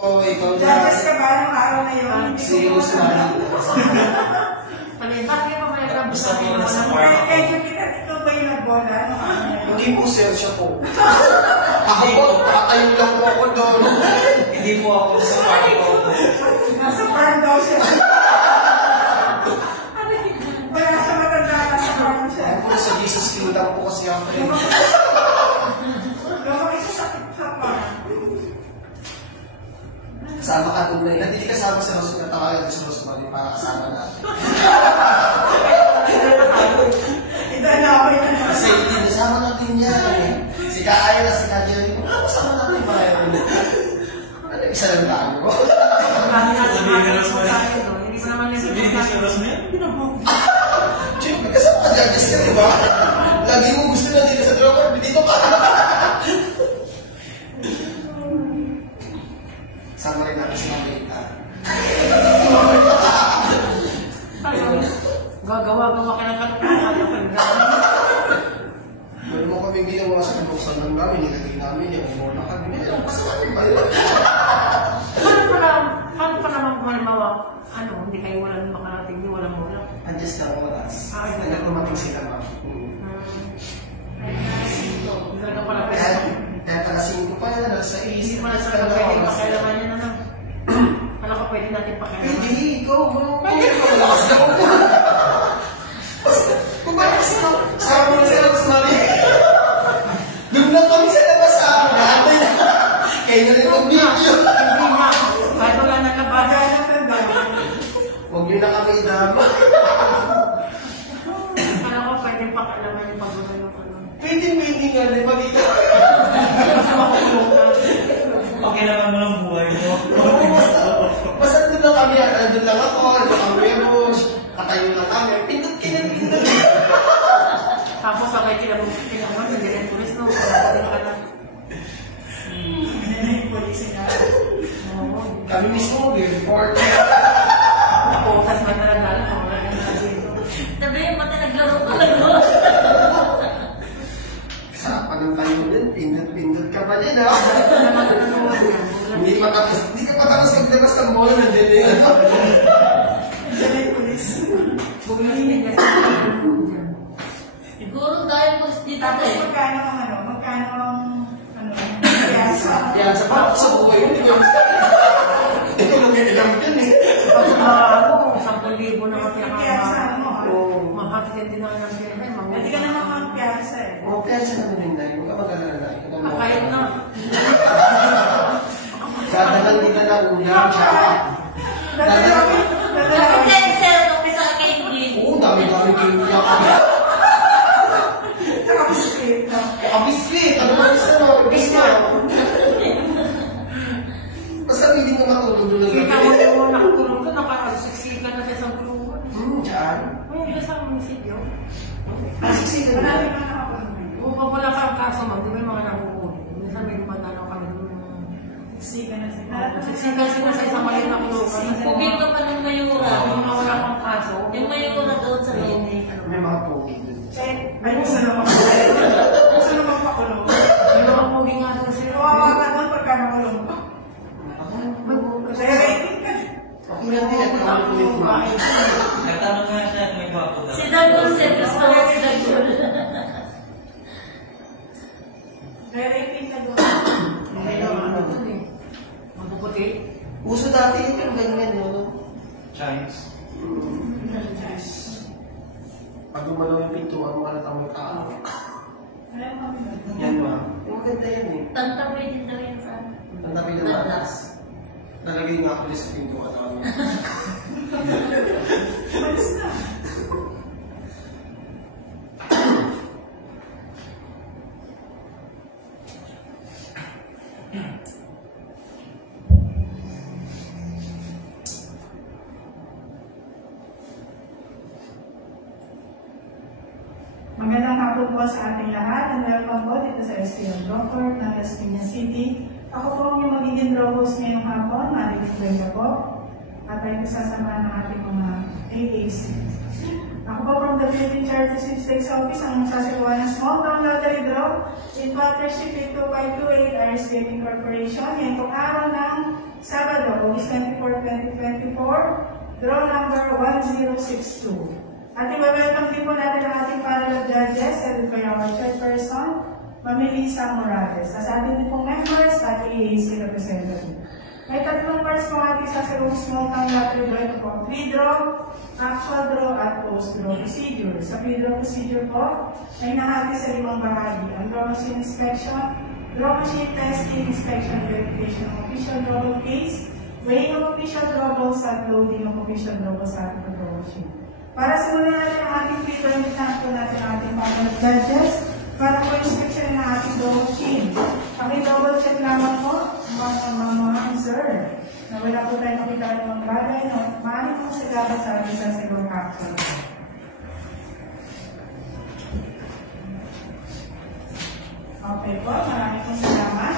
Oh, ikaw na. Judges ka ba ng araw na yun? Serious man. Palitan kayo mamaya lang. Basta mo na sa farm ako. Kaya ikaw ba yung nagbola? Hindi po sir siya po. Ako po, patayo lang po ako doon. Hindi po ako sa farm ko. Nasa farm daw siya. Wala siya matanda, nasa farm siya. Ako po sa Jesus Kingdom po kasi ako. Gawin siya sa farm. Kasama ka doon na. Hindi kasama sa Rosemary. Tawagan sa Rosemary para kasama natin. Ito na ako yun. Kasi hindi, kasama natin yan. Si Kaaya na si Kaaya. Kasama natin pa yun. Ano, isa lang tayo. Sabihin ni Rosemary. Hindi mo naman yung Sabihin ni Rosemary. Siyempre, kasama ka judges ka, di ba? Lagi mo gusto na dito sa drawer. Dito ka. Sama rin natin si Mamita. Gagawa ka ng kalukuhan. Meron mo kami ginawa sa kabuksan ng namin, nilagay namin yung umuna kami. Meron kasama rin ba yun? Paano pa naman halimbawa, hindi kayo walang makarating, hindi walang mula? Adjust lang oras. Ay, Hanggang tumating sila, ma'am. Talaga pala Kaya taga 5 pa yan, nasa Hindi isip. mo na sa pwede pakailaman yan, ano? Kala ko pwede natin pakailaman. Hindi, ikaw, malakas na ako. Basta, kumain kasi ako. Sama mo na sila, Rosemary. Doon lang kami sa labas sa natin. Kaya na rin mag-video. Hindi nga. Kahit wala nakabaga. Huwag nyo na kami idama. Kala ko pwede pakailaman yung pag-uwi ng ano. Pwede nga, di ba dito? Okay naman mo ng buhay mo. Basta doon lang kami, doon lang ako, doon kami Rouge, katayo lang kami, pindot. Tapos sabay kinaman, nandiyan yung pulis, no? Kaya ka na. Yung police na. Kami mismo, report. Potas man talaga. Sabi yung mata naglaro ka lang. Sa panang din, pindot ka pa din, ha? Hindi ka matapos magdaras ng bola, nandiyan din. Nandiyan yung police. Siguro dahil po dito Tapos tayo. magkano ang piyasa? Yan, sa parang sa buhay yun, di ba? Ito lang yung ilang yan, eh. Pag ako, 10,000 na Piyasa mo, mahatitin din ang ng piyasa. Hindi ka naman magpiyasa eh. O, kaya siya naman rin, Nay. Huwag ka mag-alala na. Kahit na. Dadalang din na lang ulam, tsaka. Kapag cancel, umpisa ka kay Ingrid. Oo, dami-dami kayo niya kami. Tsaka biscuit. Biscuit! Ano ba gusto mo? Biscuit! Basta hindi mo matulog doon ng Kita gabi. mo yung nakatulog ka, nakasiksikan na sa isang kulungan. Diyan. Ay, hindi sa munisipyo. Sisigan na. Marami na nakapanood. Kung wala kang kaso, di ba yung mga nakukulit? Minsan may lumatanaw kami doon. Siksikan na sila. Siksikan sila sa isang maliit na kulungan. Kubig ka pa ng mayura. Yung mga wala kang kaso, Yung mayura doon sa loob. May mga pogi doon. Ay, gusto naman pakulong. Gusto naman pakulong. yung mga pugi nga doon sila. Kawawa ka doon pagka nakulong. Kaya rating ka. Okay lang din at kami ulit mo. Nagtanong nga siya kung may bago daw. Si Dagol, gusto nga si Dagol. Kaya rating ka doon. Hindi naman ano doon eh. Magpuputi. Uso dati yung ganyan, no? Chinese. Pag umalaw yung pintuan, makalata mo yung tao. Alam mo kami doon. Yan, ma'am. Yung maganda yan, eh. Tantapin din daw yan sa ano. Ang tabi ng matas. Nalagay nga ako sa pintuan namin. Malis na. Magandang hapon po sa ating lahat and welcome po dito sa STL Doctor ng Las Piñas City. Ako po ang yung magiging draw host ngayong hapon, Marilit Buena po. At ay kasasama ng ating mga AAC. Ako po from the Philippine Charity Sweepstakes Office ang magsasagawa ng small town lottery draw in partnership with 2528 Irish Gaming Corporation. Ngayon pong araw ng August 24, 2024, draw number 1062. At i-welcome din po natin ang ating panel of judges, headed by our chairperson, Ma'am Elisa Morales. Sa ating din pong members at EAC representative. May tatlong parts po ating sasaluang small town lottery draw. Ito po, pre-draw, actual draw, at post-draw procedure. Sa pre-draw procedure po, ay nahati sa 5 bahagi. Ang draw machine inspection, draw machine testing, inspection, verification of official draw case, weighing of official draw balls, at loading of official draw balls sa ating draw machine. Para simulan natin ang ating pre-draw, invitahan po natin ang ating panel of judges para po inspection ng ating draw machine. Double check lamang po, mga sir, na wala po tayo makita ng mga bagay na maaaring po sigara sa ating sasaluang action. Okay po, maraming po salamat.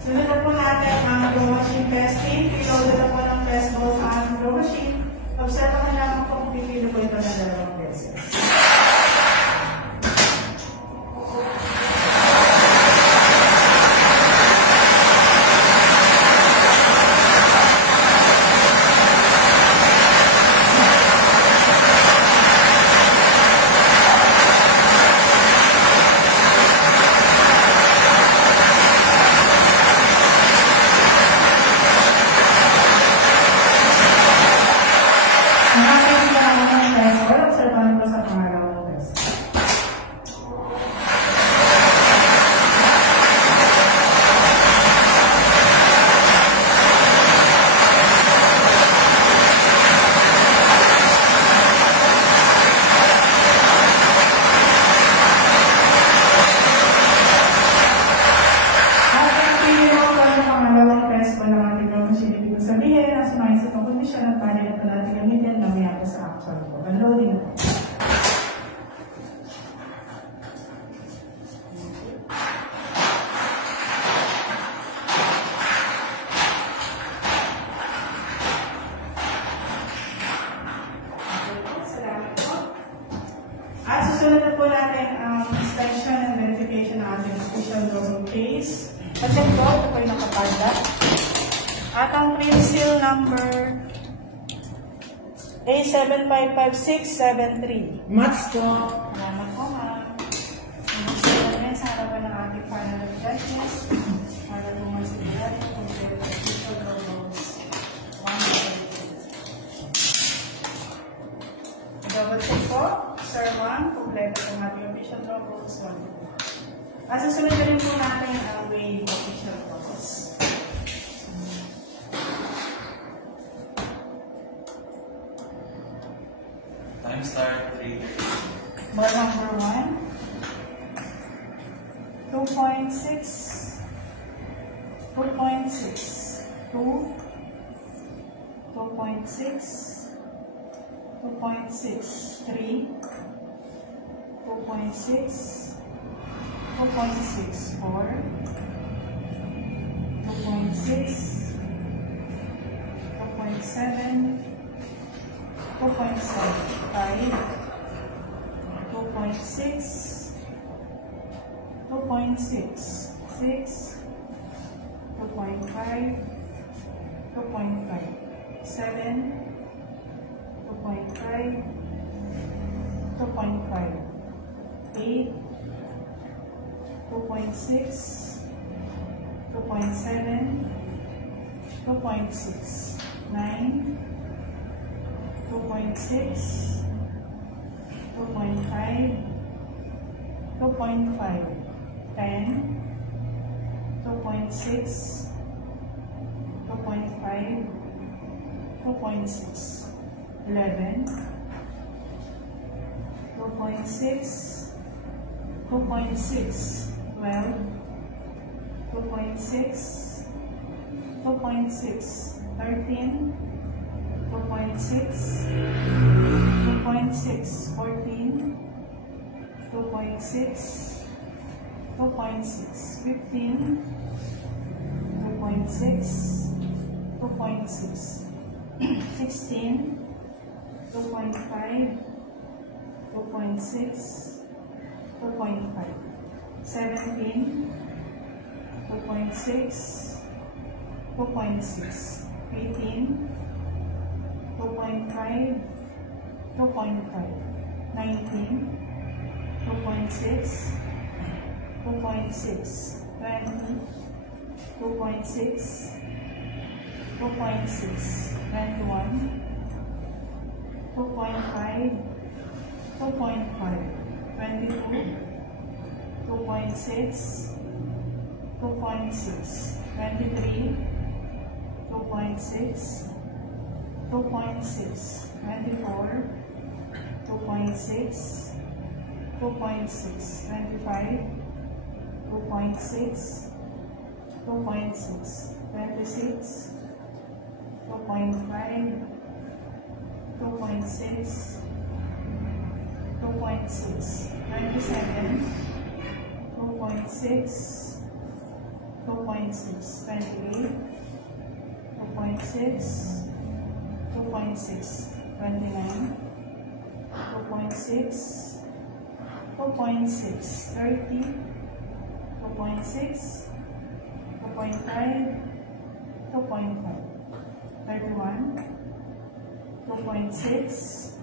Sunod na po natin ang draw machine testing. Piload na po ng test ball sa ating draw machine. Observe ka lamang po kung pipilo po ito ng 2 beses. Susunod na po natin ang inspection and verification ng ating official draw case. At yan po, ito po yung nakaparda. At ang print seal number A755673. Mats po. Salamat po, ma'am. Susunod namin sa harapan ng ating panel of judges. Para po masigurado kung ito yung official draw balls. Double check po. Sir 1, kompleto ng ating official draw balls 1. At susunod na rin po natin ang weighing official balls. Time start 3:30. Ball number 1, 2.6, 2.6, 2, 2.6, 2.6, 3, 2.6, 2.6, 4, 2.6, 2.7, 2.7, 5, 2.6, 2.6, 6, 2.5, 2.5, 7, 2.5, 2.5, 8, 2.6, 2.7, 2.6, 9, 2.6, 2.5, 2.5, 10, 2.6, 2.5, 2.6, 11, 2.6, 2.6, 12, 2.6, 2.6, 13, 2.6, 2.6, 14, 2.6, 2.6, 15, 2.6, 2.6, 16, 2.5, 2.6, 2.5, 17, 2.6, 2.6, 18, 2.5, 2.5, 19, 2.6, 2.6, 20, 2.6, 2.6, 21, 2.5, 2.5, 22, 2.6, 2.6, 23, 2.6, 2.6, 24, 2.6, 2.6, 25, 2.6, 2.6, 26, 2.5, 2.6, 2.6, 27, 2.6, 2.6, 28, 2.6, 2.6, 29, 2.6, 2.6, 30, 2.6, 2.5, 2.5, 31, 2.6,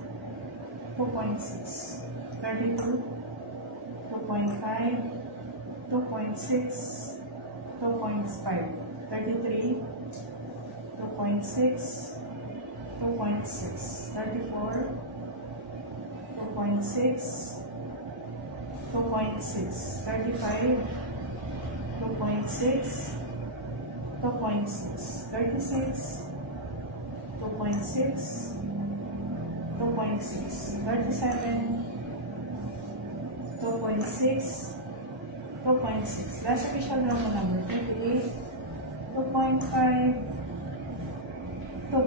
2.6, 32, 2.5, 2.6, 2.5, 33, 2.6, 2.6, 34, 2.6, 2.6, 35, 2.6, 2.6, 36, 2.6, 2.6, 37, 2.6, 2.6. Last official number 28, 2.5, 2.5.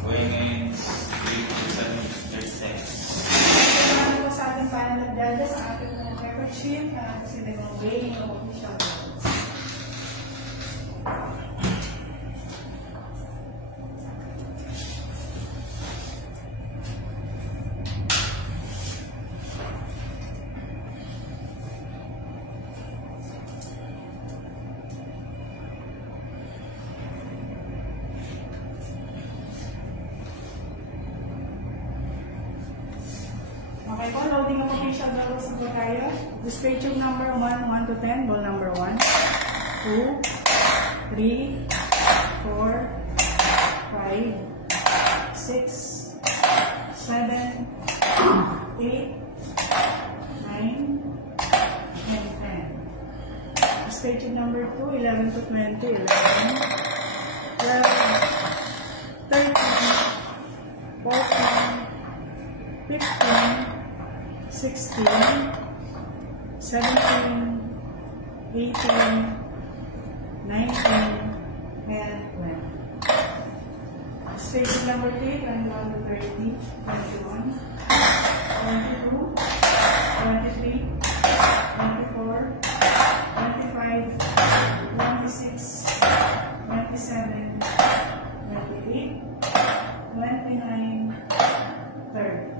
Going in 3 seconds. Salamat po sa ating panel ng dada sa ating mga record sheet at sila ng weighing of official numbers. Okay po, loading of official balls na po tayo. Display tube number 1, 1 to 10, ball number 1, 2, 3, 4, 5, 6, 7, 8, 9, and 10. Display tube number 2, 11 to 20, 11, 12, 13, 14, 15, 16, 17, 18, 19, and 20. Station number 3, 21 to 30, 21, 22, 23, 24, 25, 26, 27, 28, 29, 30.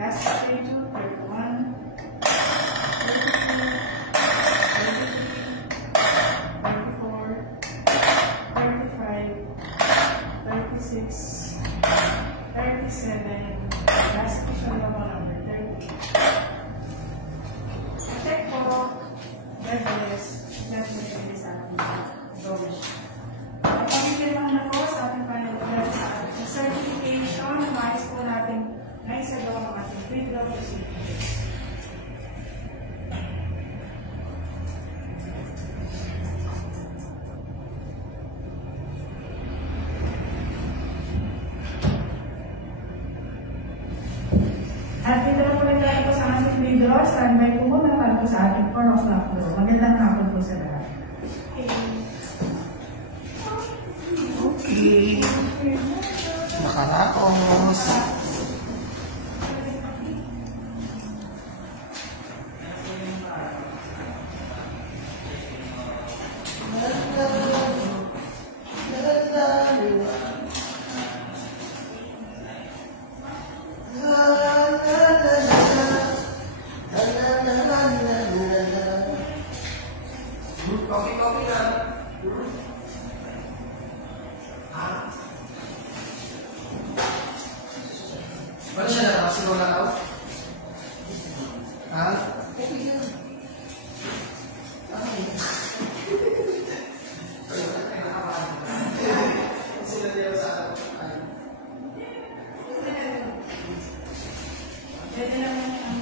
Last schedule, 31, 32, 34, 35, 36, 37, last official number 30. Check po, God bless, God bless sa ating doors. Pagpapagin naman na po sa ating panel sa ating certification, mais po natin naisagawa ng ating pre-draw procedures. At dito na po nagkakaroon po sa ating pre-draw. Standby po muna para po sa ating 4 o'clock draw. Magandang hapon po sa lahat. Okay. Nakaraos. ikaw na ako? Ha? Okay yan. Sila tayo sa akin. Pwede naman ang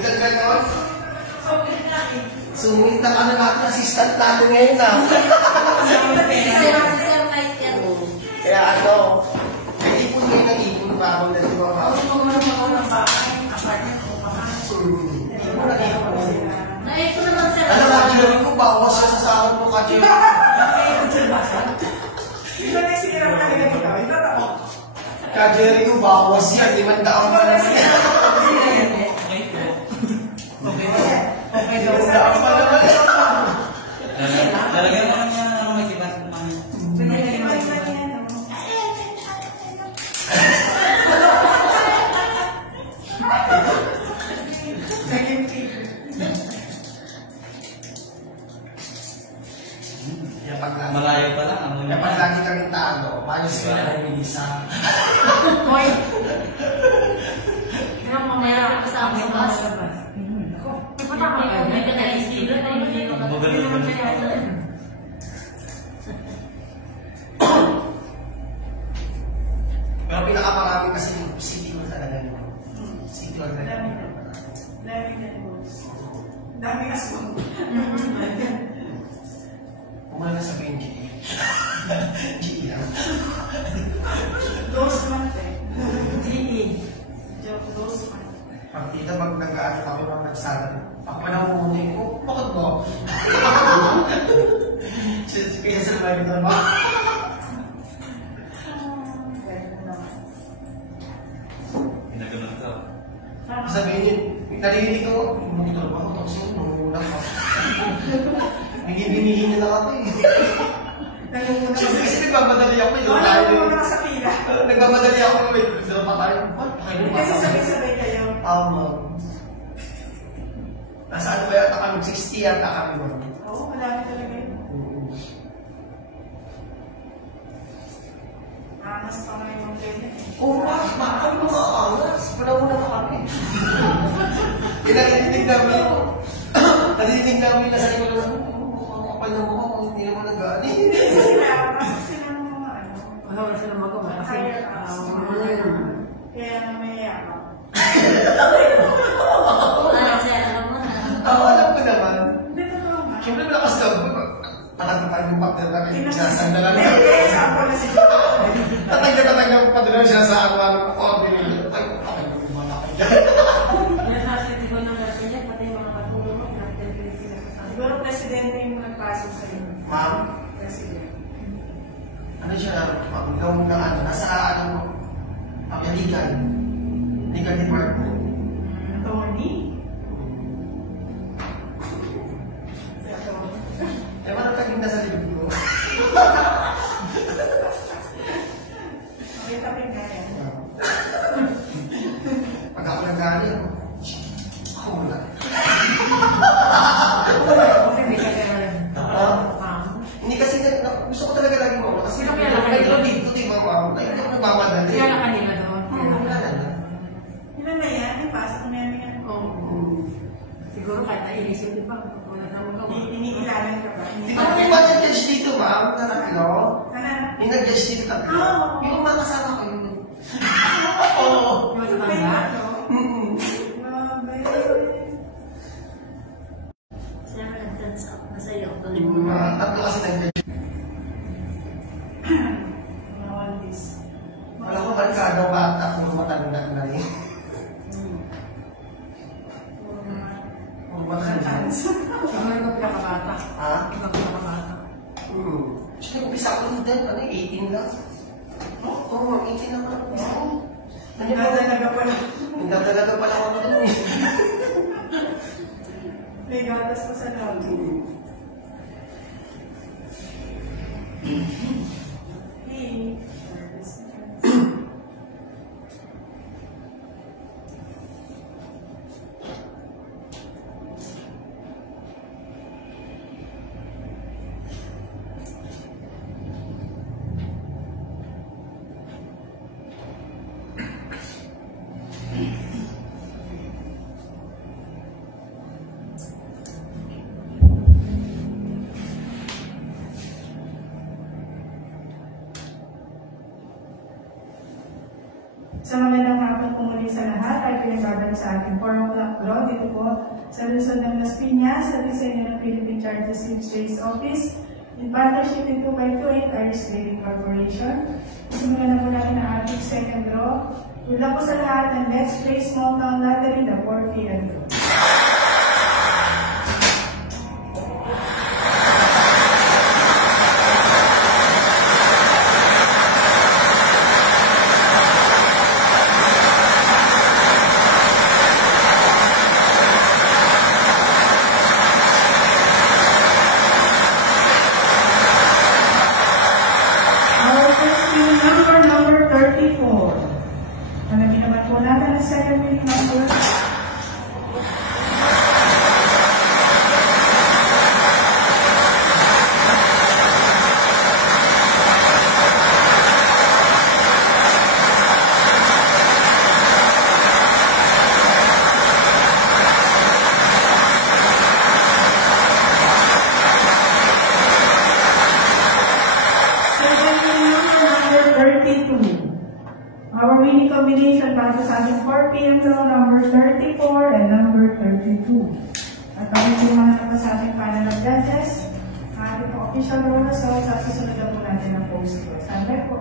Ilang ganon? Sumit na ano natin, assistant natin ngayon na. Si Sir Mike yan. Kaya ano, may ipon ngayon ng ipon pa ako na diba ba? Naipon naman sir. Alam nga, gawin ko, bawas siya sa sahod mo kasi. Kajeri ko, bawas yan, 500 pa na siya. Lalagyan mo lang yan, ano, may kibat naman. Malayo pa lang. Ano yun? Kapag lagi kami talo, maayos ka na yung isa. Hoy! Mamaya kasama sa bus. Pupunta ka kayo. May ka-naisilo na hindi ko Hindi naman kaya yan. Pero pinakamarami kasi yung city hall talaga yun. City hall talaga. Dami aswang. Kung wala na sabihin, G. G lang. Those month eh. GE. Joke, those month. Pagkita pag nag-aaral ako nang nagsalan, ako pa nang umunin ko, bakit mo? Kaya sa mga ito ba? Ginaganon ka. Sabihin niyo, narinig ko, motor ba ako, tapos yun, nangungulang ako. Binihin nila ako eh. Kasi nagmamadali ako, may doon tayo. Wala sa pila. Nagmamadali ako, may doon pa tayo. What? Kasi sabay-sabay kayo. Nasa ano ba yata kami? 60 yata kami mo. Oo, malami talaga yun. Angas pa nga yung ganyan eh. Oo, makakal mo ka angas. Puna-una na kami. Pinarinig namin ako. Narinig namin na sa inyo lang, mukhang kapal na mukha kung hindi naman nag-aani. Kasi sila ng mga ano. Wala sila magawa. Kasi, Higher ups. Kaya na may yakap. Alam sir, alam mo na. Alam ko naman. Hindi totoo nga. Siyempre malakas loob ko. Tatag-tatag yung partner namin. Sinasandalan na. Example na siya. Tatag-tatag yung partner namin. Sinasahan ko ano ko. Ay, okay mo yung mga kayo. yan sa city ko ng natin niya, pati yung mga katulong mo, pinag-telegraph sila kasama. Siguro presidente yung nagpasok sa inyo. Ma'am, President. ano siya, gawin na ano, nasa ano, legal. Legal department. Tony? Eh, matatagin na sa libro ko. Okay, tapin ka yan. Pag ako nag-aaral, ako muna. Kasi may kaya Hindi kasi, gusto ko talaga lagi mo. Kasi Sino kaya lang nag-ilo dito, di ba ako? Hindi ako nagmamadali. kaya na kanina doon. Wala na. Ilan na yan? Yung pasok na yan. Siguro kahit nailisip, di ba? Wala na magawa. Iniilalan ka ba? Di ba may mga nag-judge dito, ma'am? Na tatlo? Ano? Yung nag-judge dito tatlo? Oo. Yung mga kasama ko yun. Oo. Yung matanda? Sir, nag-dance up na sa'yo. Yung mga tatlo kasi nag-judge. Mga one days. Wala ko barkada bata kung matanda na rin. Kung matanda. Siguro yung pinakabata. Ha? Ibang pinakabata. Siya nag-upisa ako ng dahil, ano, 18 lang. Oo, 18 lang ako. Oo. Nagdadalaga pa lang. Nagdadalaga pala ako na doon. May gatas pa sa loob. Hey. Sa magandang hapon po muli sa lahat ay pinagbabalik sa ating 4 o'clock draw dito po sa Luzon ng Las Piñas sa disenyo ng Philippine Charter Sales Office in partnership with 2528 Irish Trading Corporation. Simulan na po natin ang ating second draw. Good luck po sa lahat and let's play small town lottery, the 4 p.m. draw. Second week number. Our winning combination para sa ating 4 p.m. draw, number 34 and number 32. At kami po mga na sa ating panel of judges, ating po official draw results at susunod na po natin ang post draw. Sandali po.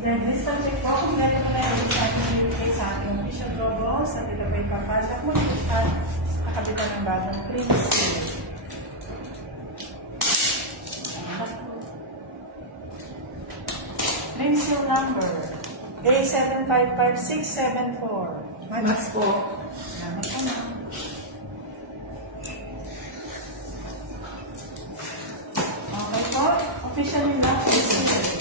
Then this subject po, kung gano'n na yung ating sa ating official draw balls at ito ba'y papasok mo dito sa nakabitan ng bagong cream seal. Cream seal number A755674. Max po. Salamat po na. Okay po, officially locked this seal.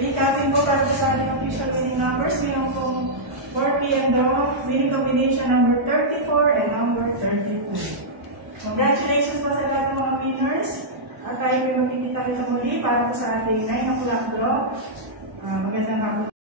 Recapin po para sa ating official winning numbers. Mayroon pong 4 p.m. draw, winning combination number 34 and number 32. Congratulations po sa lahat ng mga winners. At tayo may magkikita kita muli para po sa ating 9 o'clock draw. Magandang hapon.